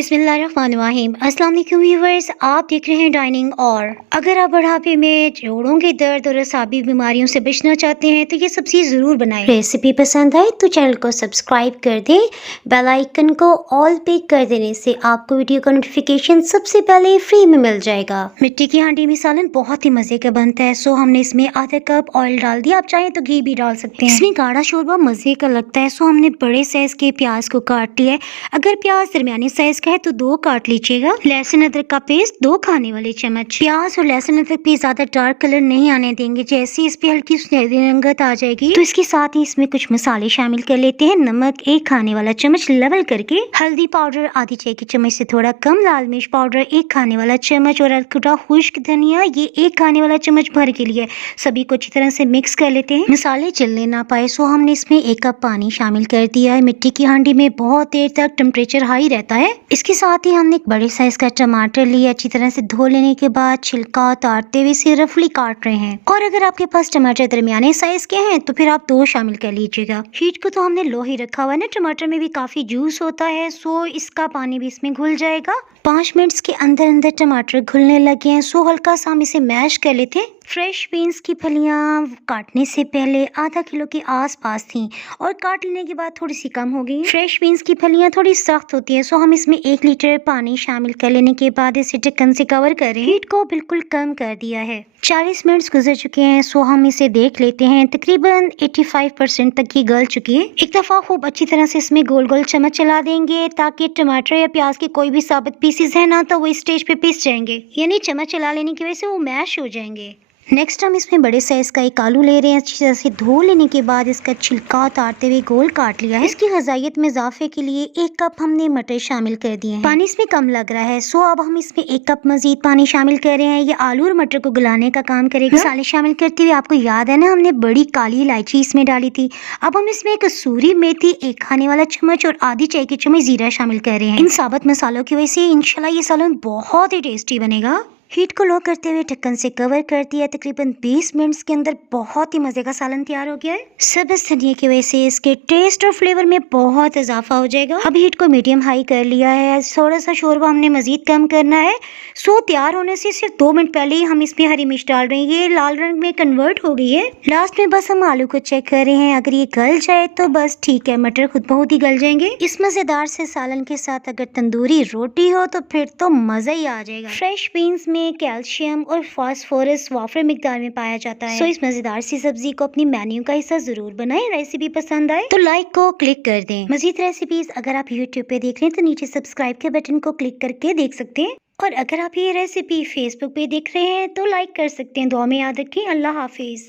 बिस्मिल्लाहिर्रहमानिर्रहीम। अस्सलाम वालेकुम व्यूअर्स, आप देख रहे हैं डाइनिंग। और अगर आप बुढ़ापे में जोड़ों के दर्द और असाबी बीमारियों से बचना चाहते हैं तो ये सब्जी ज़रूर बनाएं। रेसिपी पसंद आए तो चैनल को सब्सक्राइब कर दें, बेल आइकन को ऑल पे कर देने से आपको वीडियो का नोटिफिकेशन सबसे पहले फ्री में मिल जाएगा। मिट्टी की हांडी में सालन बहुत ही मज़े का बनता है। सो हमने इसमें आधा कप ऑयल डाल दिया, आप चाहें तो घी भी डाल सकते हैं। इसमें गाढ़ा शोरबा मज़े का लगता है। सो हमने बड़े साइज़ के प्याज को काट लिया है। अगर प्याज दरमियानी साइज का है तो 2 काट लीजिएगा। लहसुन अदरक का पेस्ट 2 खाने वाले चम्मच। प्याज और लहसुन अदरक पे ज्यादा डार्क कलर नहीं आने देंगे। जैसे इस पे हल्की सुनहरी रंगत आ जाएगी तो इसके साथ ही इसमें कुछ मसाले शामिल कर लेते हैं। नमक 1 खाने वाला चम्मच लेवल करके, हल्दी पाउडर आधी चाय की चम्मच से थोड़ा कम, लाल मिर्च पाउडर 1 खाने वाला चम्मच और अधकुटा खुश्क धनिया ये 1 खाने वाला चम्मच भर के लिए। सभी को अच्छी तरह से मिक्स कर लेते हैं। मसाले जलने ना पाए सो हमने इसमें 1 कप पानी शामिल कर दिया है। मिट्टी की हांडी में बहुत देर तक टेम्परेचर हाई रहता है। इसके साथ ही हमने एक बड़े साइज का टमाटर लिया, अच्छी तरह से धो लेने के बाद छिलका उतारते हुए इसे रफली काट रहे हैं। और अगर आपके पास टमाटर दरमियाने साइज के हैं तो फिर आप 2 शामिल कर लीजिएगा। हीट को तो हमने लो ही रखा हुआ है ना, टमाटर में भी काफी जूस होता है सो इसका पानी भी इसमें घुल जाएगा। 5 मिनट्स के अंदर अंदर टमाटर घुलने लगे हैं सो हल्का सा हम इसे मैश कर लेते हैं। फ्रेश बीन्स की फलियां काटने से पहले आधा किलो के आसपास थी और काट लेने के बाद थोड़ी सी कम हो गई। फ्रेश बीन्स की फलियां थोड़ी सख्त होती है सो हम इसमें 1 लीटर पानी शामिल कर लेने के बाद इसे ढक्कन से कवर करें। हीट को बिल्कुल कम कर दिया है। 40 मिनट्स गुजर चुके हैं सो हम इसे देख लेते हैं। तकरीबन 85% तक ये गल चुकी है। एक दफा खूब अच्छी तरह से इसमें गोल गोल चम्मच चला देंगे ताकि टमाटर या प्याज के कोई भी साबित पीसेस है ना तो वो स्टेज पे पिस जाएंगे, यानी चम्मच चला लेने की वजह से वो मैश हो जाएंगे। नेक्स्ट हम इसमें बड़े साइज का एक आलू ले रहे हैं। अच्छी तरह से धो लेने के बाद इसका छिलका उतारते हुए गोल काट लिया है। इसकी ग़िज़ाइयत में इजाफे के लिए 1 कप हमने मटर शामिल कर दिए हैं। पानी इसमें कम लग रहा है सो अब हम इसमें 1 कप मजीद पानी शामिल कर रहे हैं। ये आलू और मटर को गलाने का काम करेगा। मसाले शामिल करते हुए आपको याद है ना, हमने बड़ी काली इलायची इसमें डाली थी। अब हम इसमें कसूरी मेथी 1 खाने वाला चम्मच और आधी चाय की चम्मच जीरा शामिल कर रहे हैं। इन साबुत मसालों की वजह से इंशाल्लाह ये सालन बहुत ही टेस्टी बनेगा। हीट को लो करते हुए ढक्कन से कवर कर दिया। तकरीबन 20 मिनट्स के अंदर बहुत ही मजे का सालन तैयार हो गया है। सब्ज़ धनिया की वजह से इसके टेस्ट और फ्लेवर में बहुत इजाफा हो जाएगा। अब हीट को मीडियम हाई कर लिया है। थोड़ा सा शोरबा हमने मजीद कम करना है सो तैयार होने से सिर्फ 2 मिनट पहले ही हम इसमें हरी मिर्च डाल रहे हैं। ये लाल रंग में कन्वर्ट हो गई है। लास्ट में बस हम आलू को चेक कर रहे हैं, अगर ये गल जाए तो बस ठीक है, मटर खुद बहुत ही गल जाएंगे। इस मजेदार से सालन के साथ अगर तंदूरी रोटी हो तो फिर तो मजा ही आ जाएगा। फ्रेश बीन्स में कैल्शियम और फास्फोरस वाफर मिकदार में पाया जाता है। सो इस मजेदार सी सब्जी को अपनी मेन्यू का हिस्सा जरूर बनाएं। रेसिपी पसंद आए तो लाइक को क्लिक कर दें। मजीद रेसिपीज अगर आप यूट्यूब पे देख रहे हैं तो नीचे सब्सक्राइब के बटन को क्लिक करके देख सकते हैं। और अगर आप ये रेसिपी फेसबुक पे देख रहे हैं तो लाइक कर सकते हैं। दुआ में याद रखें। अल्लाह हाफिज।